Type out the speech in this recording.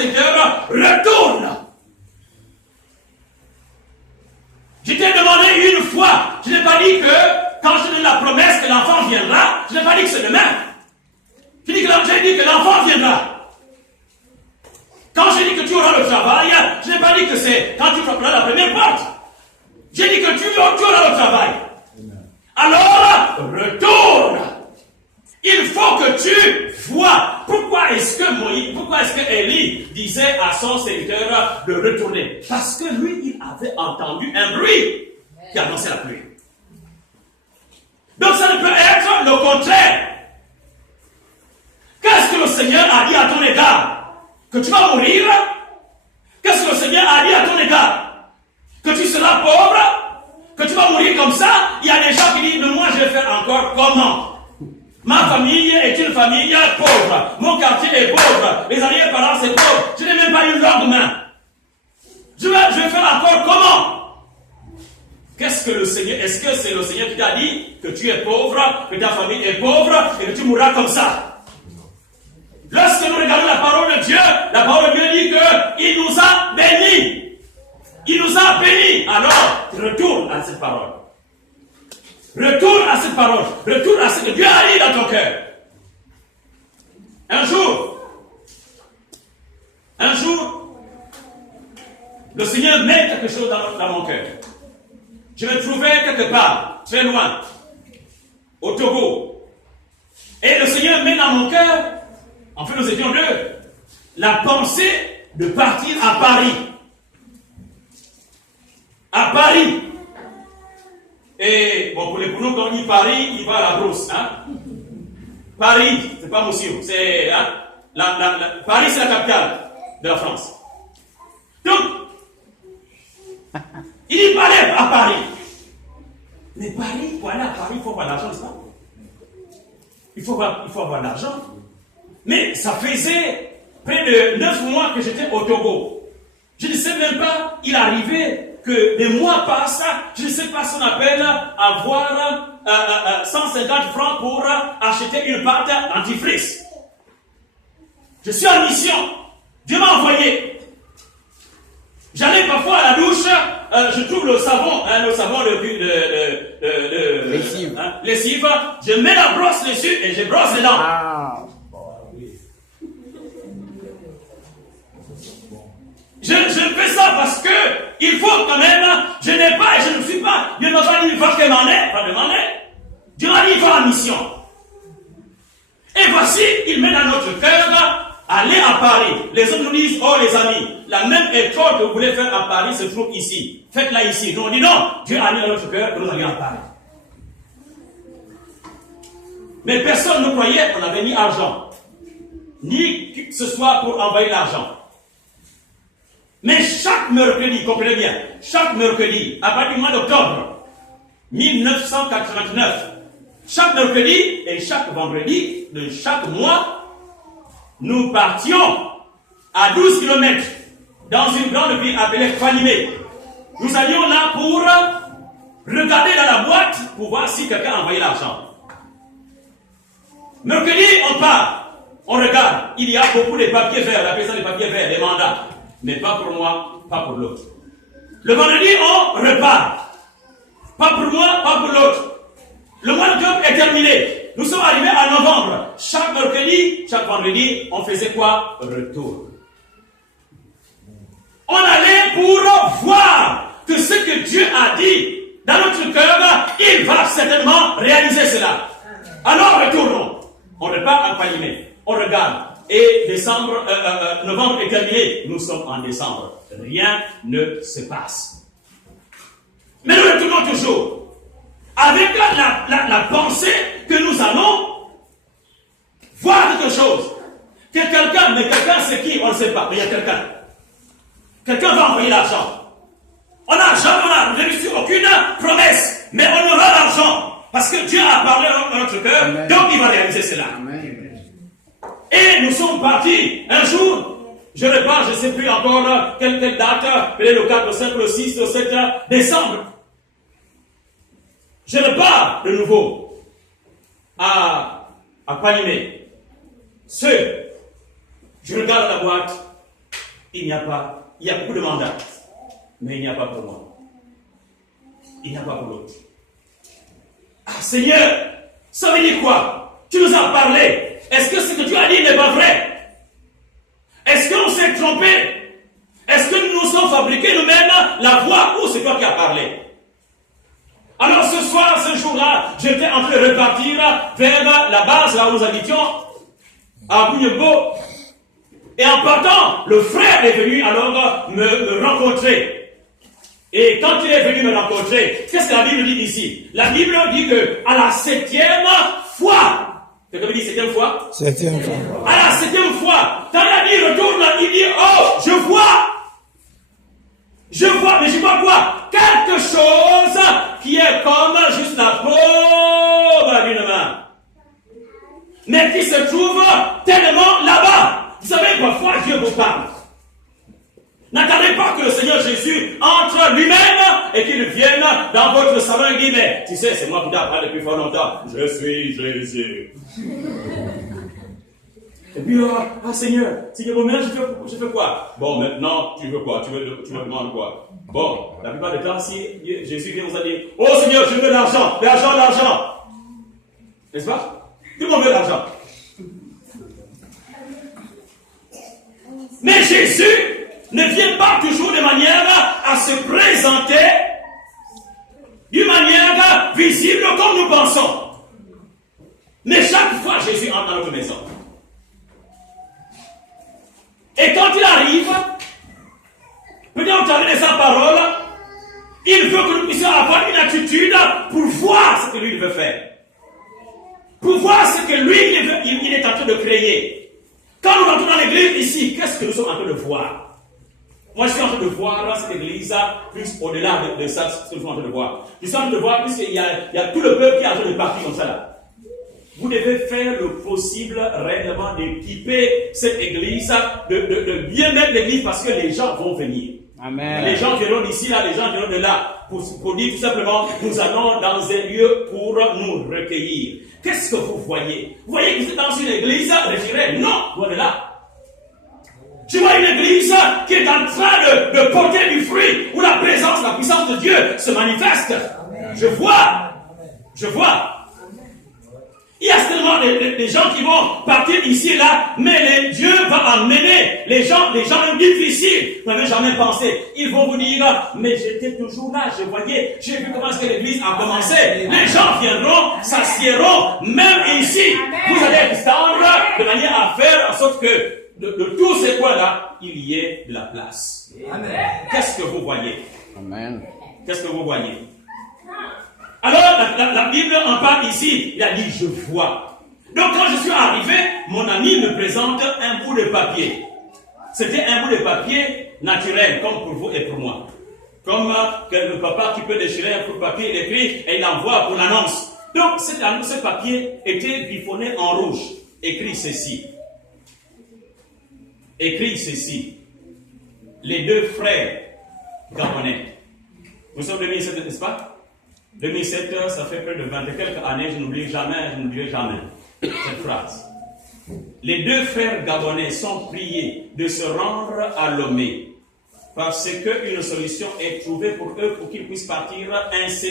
serviteur, retourne. Je t'ai demandé une fois, je n'ai pas dit que quand je donne la promesse que l'enfant viendra, je n'ai pas dit que c'est demain. J'ai dit que l'enfant viendra. Quand j'ai dit que tu auras le travail, je n'ai pas dit que c'est quand tu frapperas la première porte. J'ai dit que tu auras le travail. Alors, retourne. Il faut que tu vois. Pourquoi est-ce que Élie disait à son serviteur de retourner? Parce que lui, il avait entendu un bruit qui annonçait la pluie. Donc ça ne peut être le contraire. Qu'est-ce que le Seigneur a dit à ton égard? Que tu vas mourir? Qu'est-ce que le Seigneur a dit à ton égard? Que tu seras pauvre? Que tu vas mourir comme ça? Il y a des gens qui disent, mais moi je vais faire encore comment? Ma famille est une famille pauvre. Mon quartier est pauvre. Les arrière-parents c'est pauvre. Je n'ai même pas une longue main. Je vais faire encore comment? Qu'est-ce que le Seigneur, est-ce que c'est le Seigneur qui t'a dit que tu es pauvre, que ta famille est pauvre et que tu mourras comme ça? Lorsque nous regardons la parole de Dieu, la parole de Dieu dit qu'il nous a bénis. Il nous a bénis. Alors, retourne à cette parole. Retourne à cette parole. Retourne à ce que Dieu a dit dans ton cœur. Un jour, le Seigneur met quelque chose dans mon cœur. Je me trouvais quelque part, très loin, au Togo. Et le Seigneur met dans mon cœur, en fait nous étions deux, la pensée de partir à Paris. À Paris. Et bon, pour nous, quand on dit Paris, il va à la brousse. Hein? Paris, c'est pas monsieur, c'est Paris, c'est la capitale de la France. Donc, il dit aller à Paris. Mais Paris, pour aller à Paris, il faut avoir de l'argent, n'est-ce pas? Il faut avoir de l'argent. Mais ça faisait près de 9 mois que j'étais au Togo. Je ne sais même pas, il arrivait que des mois passent, je ne sais pas ce qu'on appelle avoir 150 francs pour acheter une pâte dentifrice. Je suis en mission. Dieu m'a envoyé. J'allais parfois à la douche, je trouve le savon de lessive, je mets la brosse dessus et je brosse les dents. Ah. Je fais ça parce que il faut quand même, je n'ai pas et je ne suis pas, Dieu m'a pas dit il faut que m'en ait, pas demander. Dieu m'a dit il faut la mission. Et voici, il met dans notre cœur, aller à Paris. Les autres nous disent, oh les amis, la même école que vous voulez faire à Paris se trouve ici. Faites-la ici. Nous on dit non, Dieu a mis dans notre cœur que nous allions à Paris. Mais personne ne croyait qu'on avait ni argent, ni que ce soit pour envoyer l'argent. Mais chaque mercredi, comprenez bien, chaque mercredi, à partir du mois d'octobre 1989, chaque mercredi et chaque vendredi de chaque mois, nous partions à 12 km dans une grande ville appelée Fanimé. Nous allions là pour regarder dans la boîte pour voir si quelqu'un a envoyé l'argent. Mercredi, on part, on regarde, il y a beaucoup de papiers verts, la personne des papiers verts, des mandats. Mais pas pour moi, pas pour l'autre. Le vendredi, on repart. Pas pour moi, pas pour l'autre. Le mois d'octobre est terminé. Nous sommes arrivés à novembre. Chaque mercredi, chaque vendredi, on faisait quoi? Retour. On allait pour voir que ce que Dieu a dit dans notre cœur, il va certainement réaliser cela. Alors retournons. On repart en Panimé. On regarde. Et novembre est terminé. Nous sommes en décembre. Rien ne se passe. Mais nous retournons toujours. Avec la pensée que nous allons voir quelque chose. Que quelqu'un, mais quelqu'un c'est qui? On ne sait pas. Mais il y a quelqu'un. Quelqu'un va envoyer l'argent. On n'a jamais reçu aucune promesse. Mais on aura l'argent. Parce que Dieu a parlé dans notre cœur. Amen. Donc il va réaliser cela. Amen. Et nous sommes partis un jour, je repars, je ne sais plus encore quelle date, peut-être le 4, le 5, le 6, le 7 décembre. Je repars de nouveau à Panimé. Seul, je regarde la boîte, il y a beaucoup de mandats, mais il n'y a pas pour moi. Il n'y a pas pour l'autre. Ah Seigneur, ça veut dire quoi? Tu nous as parlé. Est-ce que ce que tu as dit n'est pas vrai? Est-ce qu'on s'est trompé? Est-ce que nous nous sommes fabriqués nous-mêmes la voix ou c'est toi qui as parlé? Alors ce soir, ce jour-là, j'étais en train de repartir vers la base là où nous habitions, à Bougnebo. Et en partant, le frère est venu alors me rencontrer. Et quand il est venu me rencontrer, qu'est-ce que la Bible dit ici? La Bible dit que à la 7e fois, c'est comme il dit 7e fois? 7e fois. À la 7e fois, quand il a dit retourne, il dit oh, je vois, mais je vois quoi? Quelque chose qui est comme juste la paume d'une main, mais qui se trouve tellement là-bas. Vous savez, parfois Dieu vous parle. N'attendez pas que le Seigneur Jésus entre lui-même et qu'il vienne dans votre salon et dit, mais tu sais, c'est moi qui t'ai parlé depuis fort longtemps. Je suis Jésus. Et puis, Seigneur, maintenant je fais quoi? Bon, maintenant, tu veux quoi? Tu me demandes quoi? Bon, la plupart du temps, si Jésus vient vous a dit, oh Seigneur, je veux l'argent. N'est-ce pas? Tout le monde veut l'argent. Mais Jésus ne vient pas toujours de manière à se présenter d'une manière visible comme nous pensons. Mais chaque fois, Jésus entre dans notre maison. Et quand il arrive, peut-être au travers de sa parole, il veut que nous puissions avoir une attitude pour voir ce que lui veut faire. Pour voir ce que lui il est en train de créer. Quand nous rentrons dans l'église ici, qu'est-ce que nous sommes en train de voir? Moi, je suis en train de voir cette église plus au-delà de ça, ce que nous sommes en train de voir. Je suis en train de voir, puisqu'il y a tout le peuple qui est en train de partir comme ça là. Vous devez faire le possible réellement d'équiper cette église, de bien mettre l'église parce que les gens vont venir. Amen. Les gens viendront d'ici là, les gens viendront de là, pour dire tout simplement, nous allons dans un lieu pour nous recueillir. Qu'est-ce que vous voyez? Vous voyez que vous êtes dans une église retirée? Non, loin de là. Tu vois une église qui est en train de porter du fruit, où la présence, la puissance de Dieu se manifeste. Amen. Je vois. Il y a tellement des gens qui vont partir ici et là, mais Dieu va amener les gens même difficiles. Vous n'avez jamais pensé. Ils vont vous dire, mais j'étais toujours là, j'ai vu comment est-ce que l'église a commencé. Les gens viendront, s'assieront, même ici. Vous allez descendre de manière à faire en sorte que de tous ces coins-là, il y ait de la place. Amen. Qu'est-ce que vous voyez? Amen. Qu'est-ce que vous voyez? Alors, la Bible en parle ici. Il a dit, je vois. Donc, quand je suis arrivé, mon ami me présente un bout de papier. C'était un bout de papier naturel, comme pour vous et pour moi. Comme le papa qui peut déchirer un bout de papier, il écrit et il envoie pour l'annonce. Donc, ce papier était griffonné en rouge. Écrit ceci. Les deux frères gabonais. Nous sommes en 2007, n'est-ce pas? 2007, ça fait près de 20 et quelques années, je n'oublierai jamais cette phrase. Les deux frères gabonais sont priés de se rendre à Lomé parce qu'une solution est trouvée pour eux pour qu'ils puissent partir ainsi.